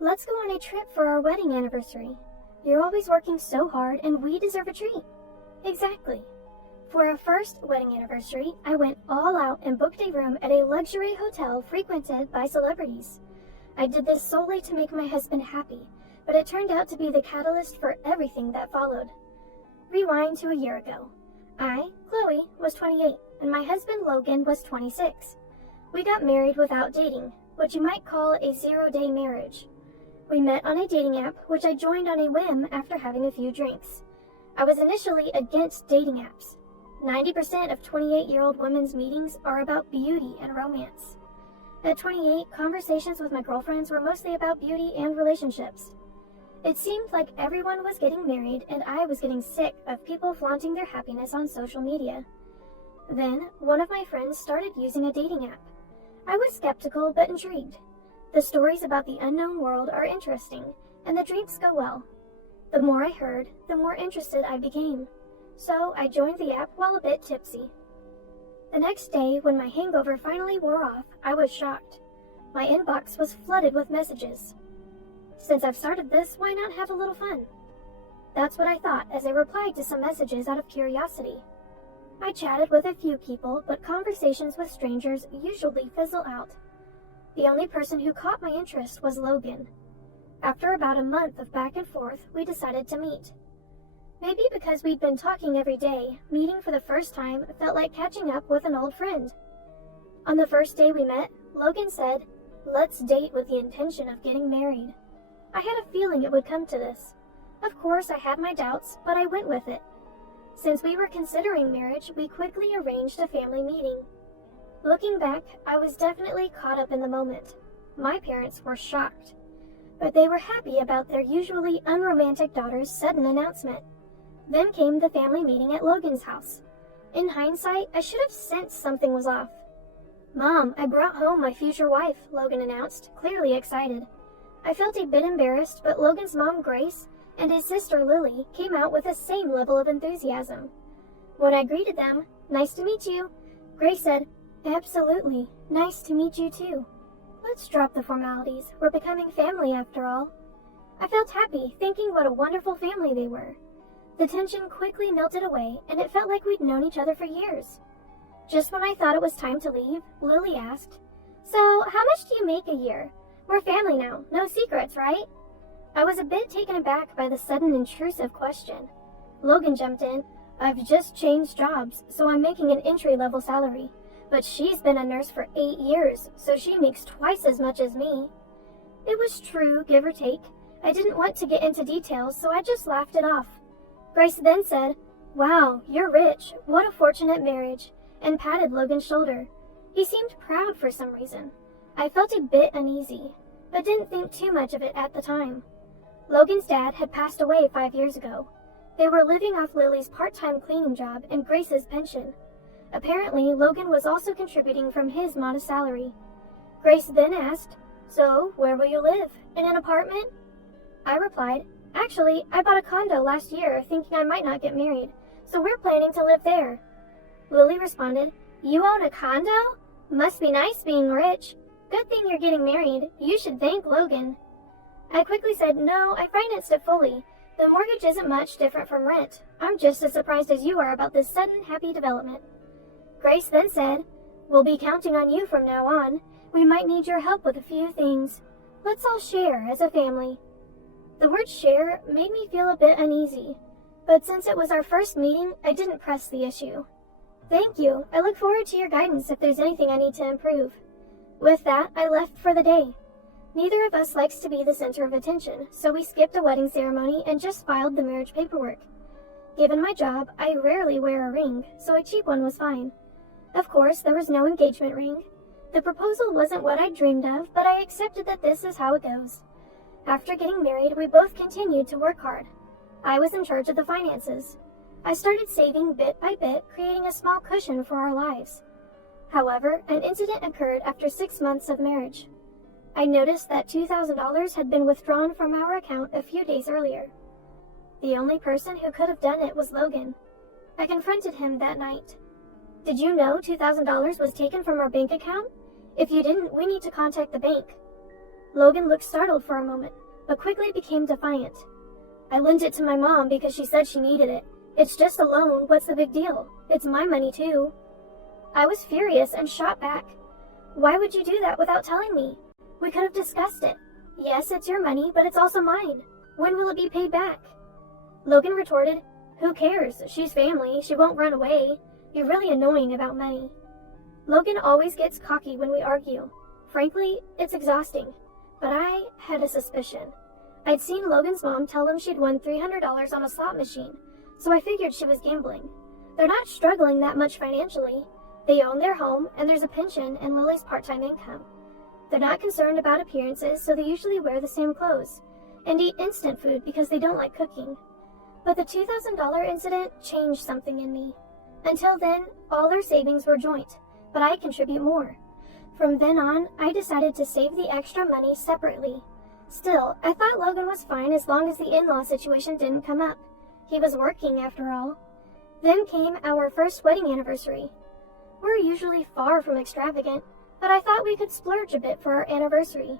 Let's go on a trip for our wedding anniversary. You're always working so hard and we deserve a treat. Exactly. For our first wedding anniversary, I went all out and booked a room at a luxury hotel frequented by celebrities. I did this solely to make my husband happy, but it turned out to be the catalyst for everything that followed. Rewind to a year ago. I, Chloe, was 28, and my husband Logan was 26. We got married without dating, what you might call a 0-day marriage. We met on a dating app, which I joined on a whim after having a few drinks. I was initially against dating apps. 90% of 28-year-old women's meetings are about beauty and romance. At 28, conversations with my girlfriends were mostly about beauty and relationships. It seemed like everyone was getting married and I was getting sick of people flaunting their happiness on social media. Then, one of my friends started using a dating app. I was skeptical but intrigued. The stories about the unknown world are interesting, and the drinks go well. The more I heard, the more interested I became. So I joined the app while a bit tipsy. The next day, when my hangover finally wore off, I was shocked. My inbox was flooded with messages. Since I've started this, why not have a little fun? That's what I thought as I replied to some messages out of curiosity. I chatted with a few people, but conversations with strangers usually fizzle out. The only person who caught my interest was Logan. After about a month of back and forth, we decided to meet. Maybe because we'd been talking every day, meeting for the first time felt like catching up with an old friend. On the first day we met, Logan said, "Let's date with the intention of getting married." I had a feeling it would come to this. Of course, I had my doubts, but I went with it. Since we were considering marriage, we quickly arranged a family meeting. Looking back, I was definitely caught up in the moment. My parents were shocked, but they were happy about their usually unromantic daughter's sudden announcement. Then came the family meeting at Logan's house. In hindsight, I should have sensed something was off. "Mom, I brought home my future wife," Logan announced, clearly excited. I felt a bit embarrassed, but Logan's mom, Grace, and his sister, Lily, came out with the same level of enthusiasm. When I greeted them, "Nice to meet you," Grace said, "Absolutely, nice to meet you too. Let's drop the formalities, we're becoming family after all." I felt happy, thinking what a wonderful family they were. The tension quickly melted away, and it felt like we'd known each other for years. Just when I thought it was time to leave, Lily asked, "So, how much do you make a year? We're family now, no secrets, right?" I was a bit taken aback by the sudden intrusive question. Logan jumped in, "I've just changed jobs, so I'm making an entry-level salary. But she's been a nurse for 8 years, so she makes twice as much as me." It was true, give or take. I didn't want to get into details, so I just laughed it off. Grace then said, "Wow, you're rich. What a fortunate marriage," and patted Logan's shoulder. He seemed proud for some reason. I felt a bit uneasy, but didn't think too much of it at the time. Logan's dad had passed away 5 years ago. They were living off Lily's part-time cleaning job and Grace's pension. Apparently, Logan was also contributing from his modest salary. Grace then asked, "So, where will you live? In an apartment?" I replied, "Actually, I bought a condo last year thinking I might not get married, so we're planning to live there." Lily responded, "You own a condo? Must be nice being rich. Good thing you're getting married. You should thank Logan." I quickly said, "No, I financed it fully. The mortgage isn't much different from rent. I'm just as surprised as you are about this sudden happy development." Grace then said, "We'll be counting on you from now on. We might need your help with a few things. Let's all share as a family." The word share made me feel a bit uneasy, but since it was our first meeting, I didn't press the issue. "Thank you. I look forward to your guidance if there's anything I need to improve." With that, I left for the day. Neither of us likes to be the center of attention, so we skipped a wedding ceremony and just filed the marriage paperwork. Given my job, I rarely wear a ring, so a cheap one was fine. Of course, there was no engagement ring. The proposal wasn't what I dreamed of, but I accepted that this is how it goes. After getting married, we both continued to work hard. I was in charge of the finances. I started saving bit by bit, creating a small cushion for our lives. However, an incident occurred after 6 months of marriage. I noticed that $2,000 had been withdrawn from our account a few days earlier. The only person who could have done it was Logan. I confronted him that night. "Did you know $2,000 was taken from our bank account? If you didn't, we need to contact the bank." Logan looked startled for a moment, but quickly became defiant. I lent it to my mom because she said she needed it. It's just a loan, what's the big deal? It's my money too. I was furious and shot back. Why would you do that without telling me? We could have discussed it. Yes, it's your money, but it's also mine. When will it be paid back? Logan retorted, who cares? She's family. She won't run away. You're really annoying about money. Logan always gets cocky when we argue. Frankly, it's exhausting. But I had a suspicion. I'd seen Logan's mom tell him she'd won $300 on a slot machine, so I figured she was gambling. They're not struggling that much financially. They own their home, and there's a pension and Lily's part-time income. They're not concerned about appearances, so they usually wear the same clothes and eat instant food because they don't like cooking. But the $2,000 incident changed something in me. Until then, all their savings were joint, but I contribute more. From then on, I decided to save the extra money separately. Still, I thought Logan was fine as long as the in-law situation didn't come up. He was working after all. Then came our first wedding anniversary. We're usually far from extravagant, but I thought we could splurge a bit for our anniversary.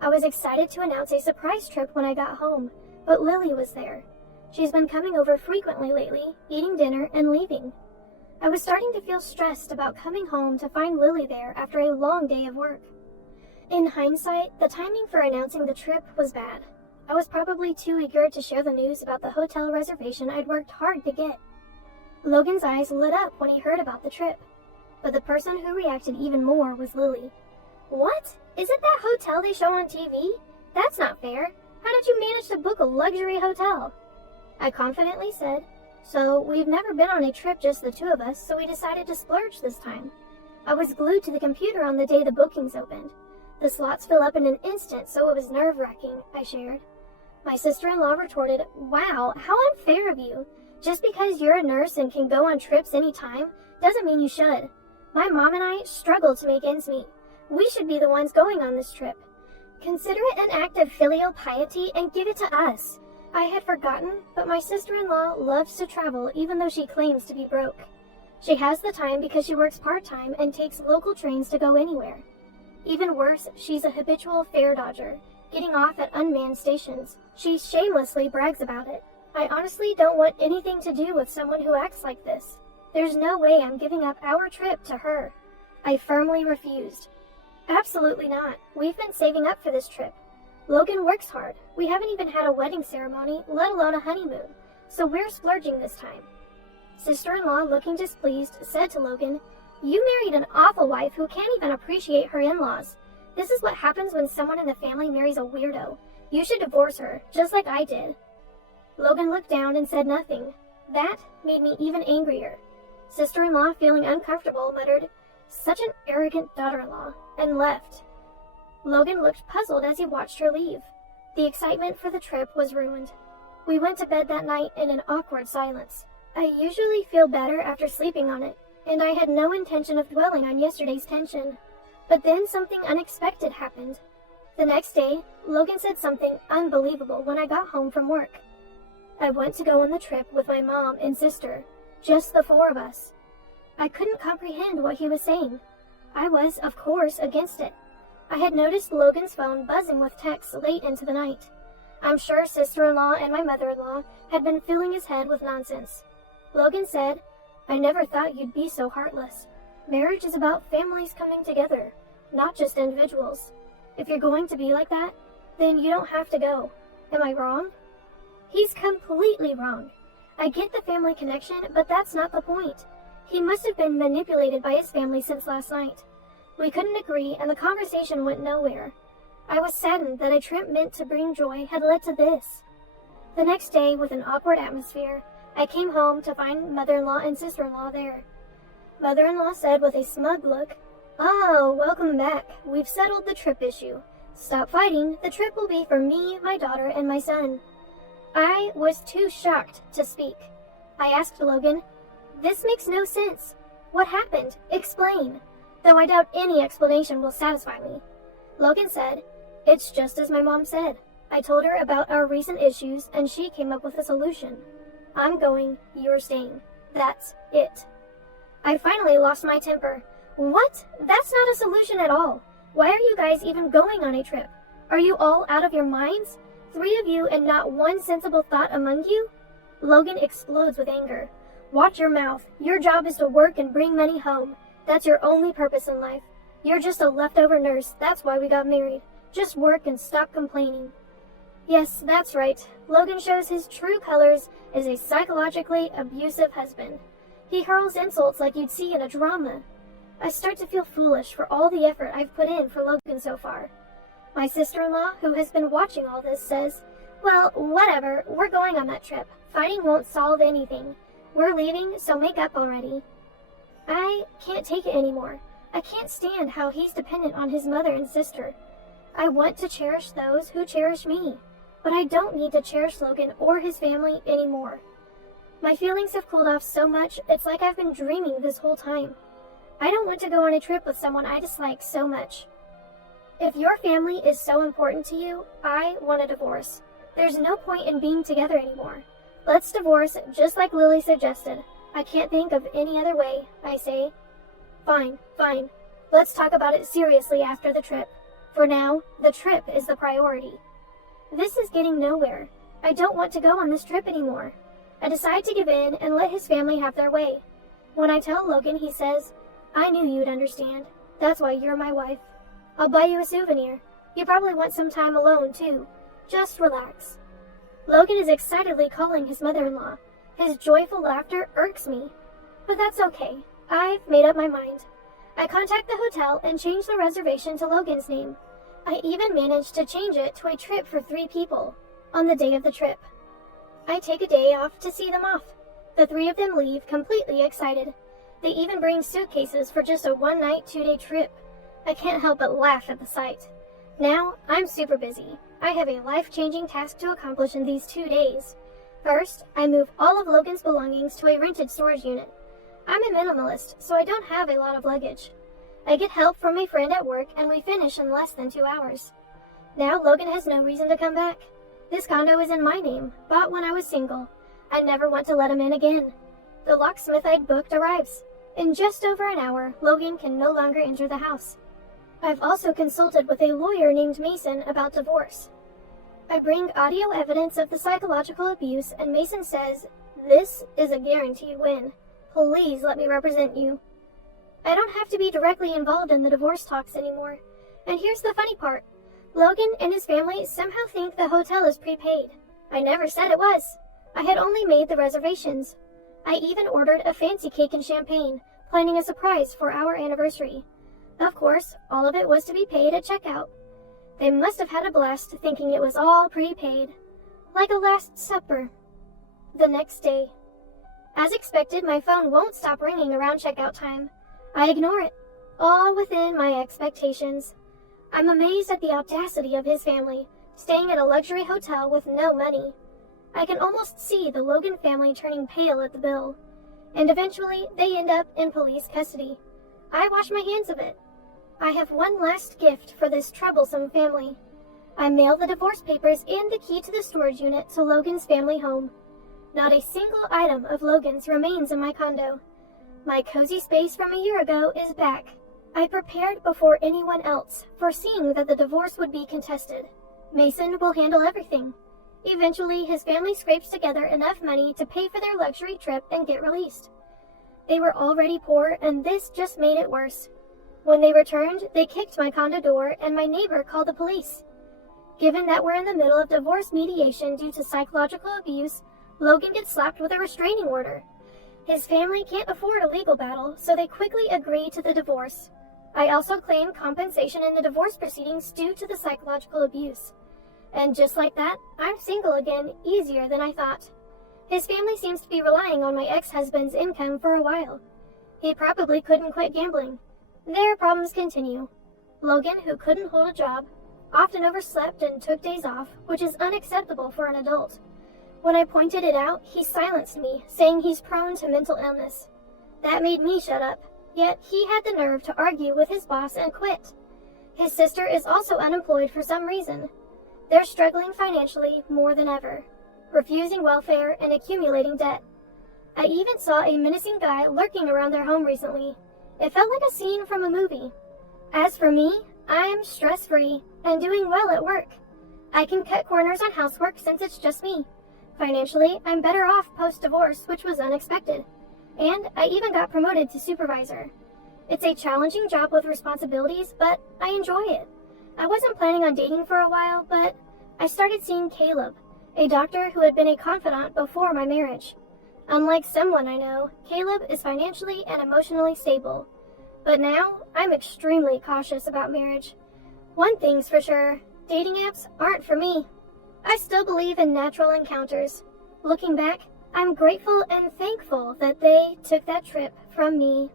I was excited to announce a surprise trip when I got home, but Lily was there. She's been coming over frequently lately, eating dinner and leaving. I was starting to feel stressed about coming home to find Lily there after a long day of work. In hindsight, the timing for announcing the trip was bad. I was probably too eager to share the news about the hotel reservation I'd worked hard to get. Logan's eyes lit up when he heard about the trip, but the person who reacted even more was Lily. What? Is it that hotel they show on TV? That's not fair. How did you manage to book a luxury hotel? I confidently said, so we've never been on a trip just the two of us, so we decided to splurge this time. I was glued to the computer on the day the bookings opened. The slots fill up in an instant, so it was nerve-wracking, I shared. My sister-in-law retorted, wow, how unfair of you. Just because you're a nurse and can go on trips anytime doesn't mean you should. My mom and I struggle to make ends meet. We should be the ones going on this trip. Consider it an act of filial piety and give it to us. I had forgotten, but my sister-in-law loves to travel even though she claims to be broke. She has the time because she works part-time and takes local trains to go anywhere. Even worse, she's a habitual fare dodger, getting off at unmanned stations. She shamelessly brags about it. I honestly don't want anything to do with someone who acts like this. There's no way I'm giving up our trip to her. I firmly refused. Absolutely not. We've been saving up for this trip. Logan works hard. We haven't even had a wedding ceremony, let alone a honeymoon, so we're splurging this time. Sister-in-law, looking displeased, said to Logan, you married an awful wife who can't even appreciate her in-laws. This is what happens when someone in the family marries a weirdo. You should divorce her, just like I did. Logan looked down and said nothing. That made me even angrier. Sister-in-law, feeling uncomfortable, muttered, such an arrogant daughter-in-law, and left. Logan looked puzzled as he watched her leave. The excitement for the trip was ruined. We went to bed that night in an awkward silence. I usually feel better after sleeping on it, and I had no intention of dwelling on yesterday's tension. But then something unexpected happened. The next day, Logan said something unbelievable when I got home from work. I went to go on the trip with my mom and sister, just the four of us. I couldn't comprehend what he was saying. I was, of course, against it. I had noticed Logan's phone buzzing with texts late into the night. I'm sure sister-in-law and my mother-in-law had been filling his head with nonsense. Logan said, I never thought you'd be so heartless. Marriage is about families coming together, not just individuals. If you're going to be like that, then you don't have to go. Am I wrong? He's completely wrong. I get the family connection, but that's not the point. He must have been manipulated by his family since last night. We couldn't agree, and the conversation went nowhere. I was saddened that a trip meant to bring joy had led to this. The next day, with an awkward atmosphere, I came home to find mother-in-law and sister-in-law there. Mother-in-law said with a smug look, oh, welcome back. We've settled the trip issue. Stop fighting. The trip will be for me, my daughter, and my son. I was too shocked to speak. I asked Logan, this makes no sense. What happened? Explain. Though I doubt any explanation will satisfy me. Logan said, it's just as my mom said. I told her about our recent issues and she came up with a solution. I'm going, you're staying. That's it. I finally lost my temper. What? That's not a solution at all. Why are you guys even going on a trip? Are you all out of your minds? 3 of you and not one sensible thought among you? Logan explodes with anger. Watch your mouth. Your job is to work and bring money home. That's your only purpose in life. You're just a leftover nurse. That's why we got married. Just work and stop complaining. Yes, that's right. Logan shows his true colors as a psychologically abusive husband. He hurls insults like you'd see in a drama. I start to feel foolish for all the effort I've put in for Logan so far. My sister-in-law, who has been watching all this, says, "Well, whatever, we're going on that trip. Fighting won't solve anything. We're leaving, so make up already." I can't take it anymore. I can't stand how he's dependent on his mother and sister. I want to cherish those who cherish me, but I don't need to cherish Logan or his family anymore. My feelings have cooled off so much, it's like I've been dreaming this whole time. I don't want to go on a trip with someone I dislike so much. If your family is so important to you, I want a divorce. There's no point in being together anymore. Let's divorce just like Lily suggested. I can't think of any other way, I say. Fine. Let's talk about it seriously after the trip. For now, the trip is the priority. This is getting nowhere. I don't want to go on this trip anymore. I decide to give in and let his family have their way. When I tell Logan, he says, "I knew you'd understand. That's why you're my wife. I'll buy you a souvenir. You probably want some time alone, too. Just relax." Logan is excitedly calling his mother-in-law. His joyful laughter irks me. But that's okay. I've made up my mind. I contact the hotel and change the reservation to Logan's name. I even managed to change it to a trip for 3 people on the day of the trip. I take a day off to see them off. The 3 of them leave completely excited. They even bring suitcases for just a 1-night, 2-day trip. I can't help but laugh at the sight. Now, I'm super busy. I have a life-changing task to accomplish in these 2 days. First, I move all of Logan's belongings to a rented storage unit. I'm a minimalist, so I don't have a lot of luggage. I get help from a friend at work, and we finish in less than 2 hours. Now Logan has no reason to come back. This condo is in my name, bought when I was single. I never want to let him in again. The locksmith I'd booked arrives. In just over an hour, Logan can no longer enter the house. I've also consulted with a lawyer named Mason about divorce. I bring audio evidence of the psychological abuse, and Mason says, "This is a guaranteed win. Please let me represent you." I don't have to be directly involved in the divorce talks anymore. And here's the funny part. Logan and his family somehow think the hotel is prepaid. I never said it was. I had only made the reservations. I even ordered a fancy cake and champagne, planning a surprise for our anniversary. Of course, all of it was to be paid at checkout. They must have had a blast thinking it was all prepaid. Like a Last Supper. The next day. As expected, my phone won't stop ringing around checkout time. I ignore it, all within my expectations. I'm amazed at the audacity of his family, staying at a luxury hotel with no money. I can almost see the Logan family turning pale at the bill. And eventually, they end up in police custody. I wash my hands of it. I have one last gift for this troublesome family. I mail the divorce papers and the key to the storage unit to Logan's family home. Not a single item of Logan's remains in my condo. My cozy space from a year ago is back. I prepared before anyone else, foreseeing that the divorce would be contested. Mason will handle everything. Eventually, his family scrapes together enough money to pay for their luxury trip and get released. They were already poor, and this just made it worse. When they returned, they kicked my condo door, and my neighbor called the police. Given that we're in the middle of divorce mediation due to psychological abuse, Logan gets slapped with a restraining order. His family can't afford a legal battle, so they quickly agree to the divorce. I also claim compensation in the divorce proceedings due to the psychological abuse. And just like that, I'm single again, easier than I thought. His family seems to be relying on my ex-husband's income for a while. He probably couldn't quit gambling. Their problems continue. Logan, who couldn't hold a job, often overslept and took days off, which is unacceptable for an adult. When I pointed it out, he silenced me, saying he's prone to mental illness. That made me shut up, yet he had the nerve to argue with his boss and quit. His sister is also unemployed for some reason. They're struggling financially more than ever, refusing welfare and accumulating debt. I even saw a menacing guy lurking around their home recently. It felt like a scene from a movie. As for me, I'm stress-free and doing well at work. I can cut corners on housework since it's just me. Financially, I'm better off post-divorce, which was unexpected. And I even got promoted to supervisor. It's a challenging job with responsibilities, but I enjoy it. I wasn't planning on dating for a while, but I started seeing Caleb, a doctor who had been a confidant before my marriage. Unlike someone I know, Caleb is financially and emotionally stable. But now, I'm extremely cautious about marriage. One thing's for sure, dating apps aren't for me. I still believe in natural encounters. Looking back, I'm grateful and thankful that they took that trip from me.